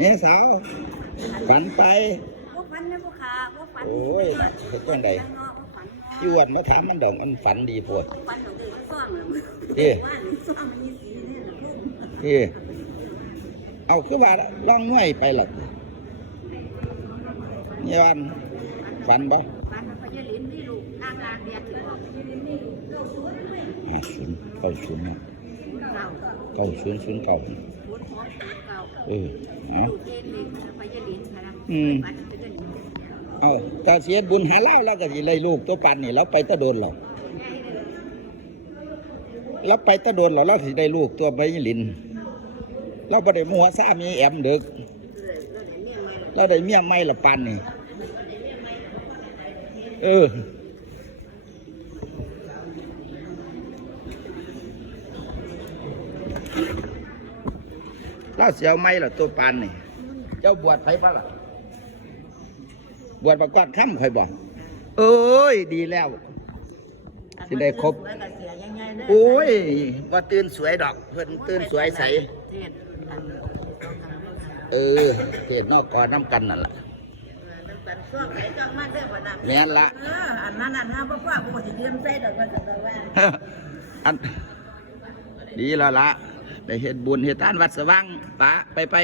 นี่สาวฝันไปพวกฝันนะพวกขาพวกฝันโอ้ยเฮ็ดจังใดเนาะพวกฝันอีอ้วนมาถามมันเดังมันฝันดีโพดพวกฝันของเด็กซ่องเลยเอ๊ะว่านี่ซ่องมันมีสีนี่นะลูกเอ้เอาคือว่าล่องหน่วยไปหรอกนี่วันฝันบ่ฝันมันพยาลินนี่ลูกนางลางเดียดเลยพยาลินนี่ลูกสวยด้วยห้าศูนย์เก้าศูนย์นะเก่าเก้าศูนย์ศูนย์เก้าพุทธหอม เก่าเออเอาลูกเองนี่พยาลินค่ะอืมฝันเป็นเรื่องนี้เอาแต่เสียบุญหาเล่าแล้วก็สิเลยลูกตัวปันนี่เราไปตะโดนหรอกเราไปตะโดนหรอกเราสิได้ลูกตัวใบลินเราบ่ได้มัวสามีแอมเด็กเราได้เมียไม่ละปันนี่เออ เราเสียวไม่ละตัวปันนี่ เจ้าบวชไผปะล่ะบวชประกอบค่ำคอยบอกเอ้ย ดีแล้วสิได้ครบสวยกับเสียยังไงเด้โอ้ยว่าตื่นสวยดอก เพิ่นตื่นสวยใสเทศอันต้องทำต้องทำเออเทศนอกกอน้ำกันนั่นแหละเป็นช่วงไหนจ้องมากเด้อบ่นำแม่นละเอออันนั้นอันนั้นพ่อพ่อกูสิเตรียมใส่ดอกว่าจะไปว่าอันดีแล้วละ ได้เฮ็ดบุญเฮ็ดทานวัดสว่างปะไปไป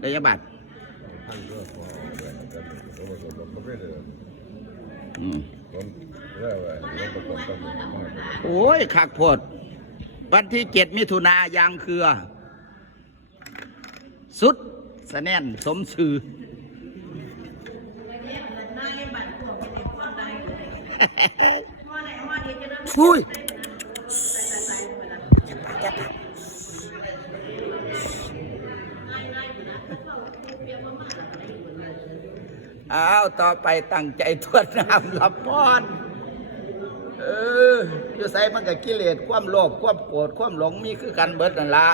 ได้ยาบัตรอืมโอ้ยคักโพดวันที่เจ็ดมิถุนายางเครือ สุดสะแน่นสมชื่ออุ้ย อ้าว ต่อไปตั้งใจทวดน้ำรับพรเอออยู่ใส่มันกับกิเลสความโลภความโกรธความหลงมีคือกันเบิดนั่นละ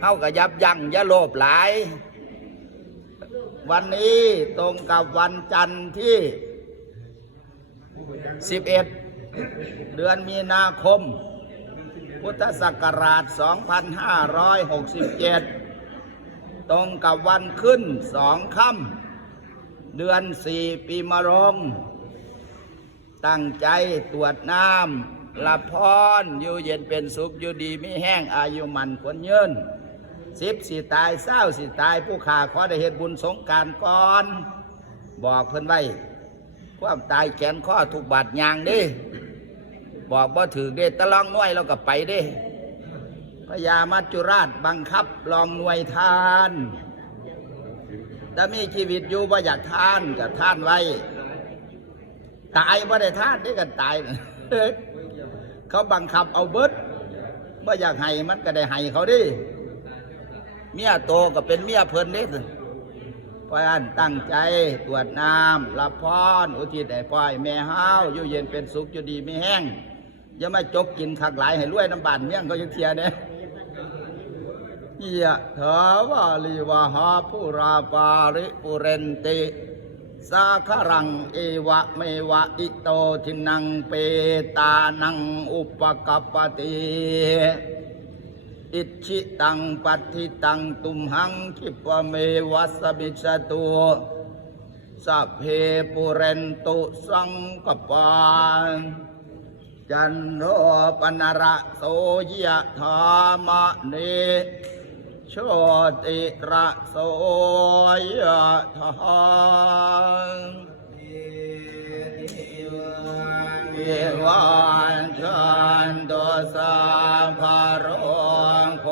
เฮากับยับยั้งอย่าโลภหลาย วันนี้ตรงกับวันจันทร์ที่ 11 เดือนมีนาคม พุทธศักราช 2567 ตรงกับวันขึ้นสองค่ำ เดือนสี่ปีมะรง ตั้งใจตรวจน้ำละพรอยู่เย็นเป็นสุขอยู่ดีไม่แห้งอายุมันควรยืนสิบสิตายเศร้าสิตายผู้ขาขอได้เหตุบุญสงการก่อน บอกเพิ่นไว้ความตายแขนข้อถูกบาดยางดิบอกว่าถือเด้ตะลองน่วยเราก็ไปเด้พญามัจจุราชบังคับลองหน่วยทาน ถ้ามีชีวิตอยู่ว่าอยากท่านก็ทานไว้ ตายว่าได้ท่านได้กันตาย เขาบังคับเอาเบิดว่าอยากให้มันก็ได้ให้เขาดิเมียโตก็เป็นเมียเพลินเด้เพราะนั้นตั้งใจตรวจน้ำรับพรอุทิศให้พ่อยแม่เฮาอยู่เย็นเป็นสุขอยู่ดีไม่แห้งอย่ามาจกกินขักหลายให้รวยน้ำบานเมี่ยงเขาจะเทียเนี่ย ยะเถวาลีวหาผู้ราปาริปุเรนติสาคารังเอวะเมวะอิโตทินังเปตานังอุปกปติอิชิตังปัติตังตุมหังคิปะเมวัสบิสตุสัพเพปุเรนตุสังกปานจันโนปนระโสยะธามะเน โชติระโสยะธามเอวันชันตุสาภารงโค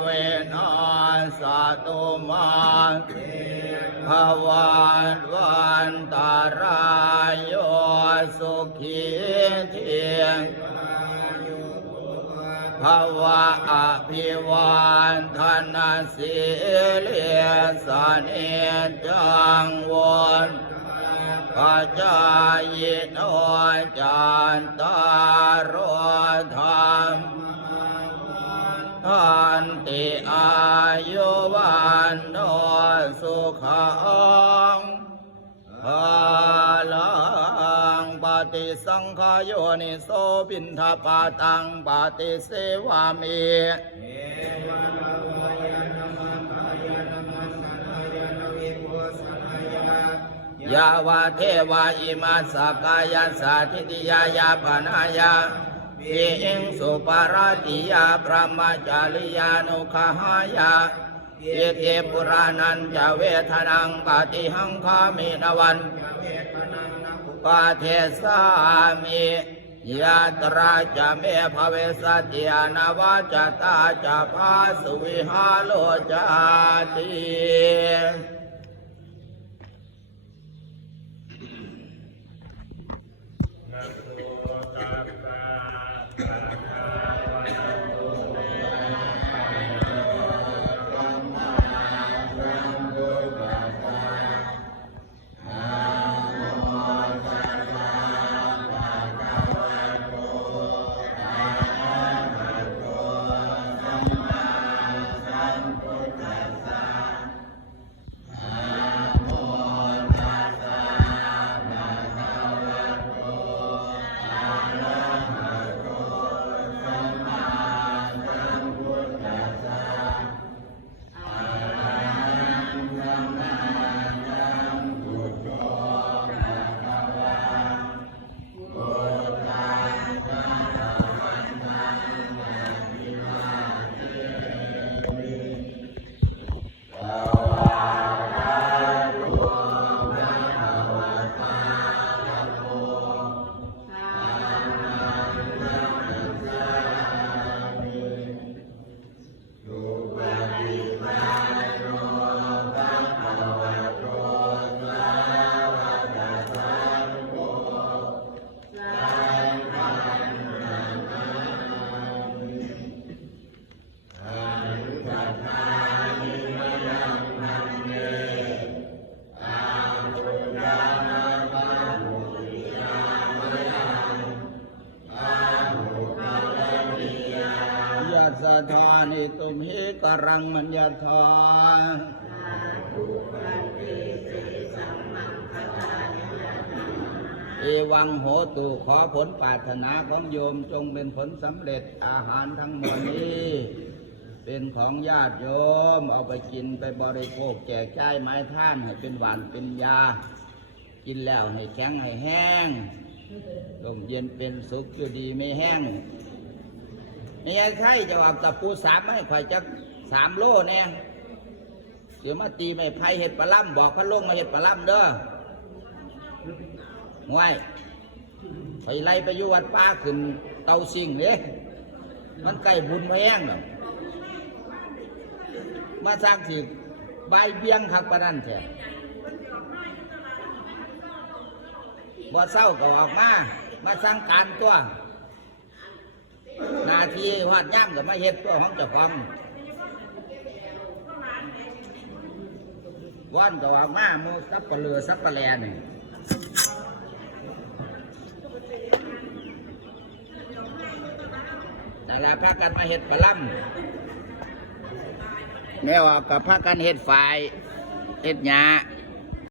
เวนัสตุมาภวันวันตารายโยสุขีเทียง ภวะอภิวันธนาสิเลสเนจังวนปัจจายโนจันตารธรรมทันติอายุวันโนสุขัง ฏิสังขโยนิโสปินทปาตังปาติเสวามีเอวานะวายาวาเทวาอิมาสกายาสาธิติยายาปนายาวิเองสุปาราติยาพระมาจาริยานุขหายาเยเทปุรานันจะเวทนังปฏิหังคามีนวันเปาเทสามิยาตราจะเมภเวสติยานาวาจตาจะพาสุวิหาโลจาติยั ตุมหิกรังมัญญาธาเอวังโหตุขอผลปรารถนาของโยมจงเป็นผลสำเร็จอาหารทั้งหมดนี้ เป็นของญาติโยมเอาไปกินไปบริโภคแจกจ่ายไม้ท่านให้เป็นหวานเป็นยา กินแล้วให้แข็งให้แห้งลมเย็นเป็นสุขอยู่ดีไม่แห้ง ไม่ใช่ใช่จะเอาตะปูสามให้ข่อยจักสามโลเนี่ยเดี๋ยวมาตีไม่ไผ่เห็ดปลาล่ำบอกพระลงมาเห็ดปลาล่ำเด้อห่วยไปไล่ไปอยู่วัดป้าขึ้นเตาซิงเนี่ยมันใกล้บุญมาแห้งหรอมาสร้างสิใบเบี้ยงคักประนั่นแท้บ่เศร้าก็ออกมา มาสร้างการตัว หนาทีวาดย่ำกับมาเฮ็ดตัวของเจ้าของว่านก็ว่ามาโมสับปะเลือสับปะแลนี่แต่ละพากันมาเฮ็ดปลาล่ำแม่ว่ากับพากันเฮ็ดฝ่ายเฮ็ดหญ้า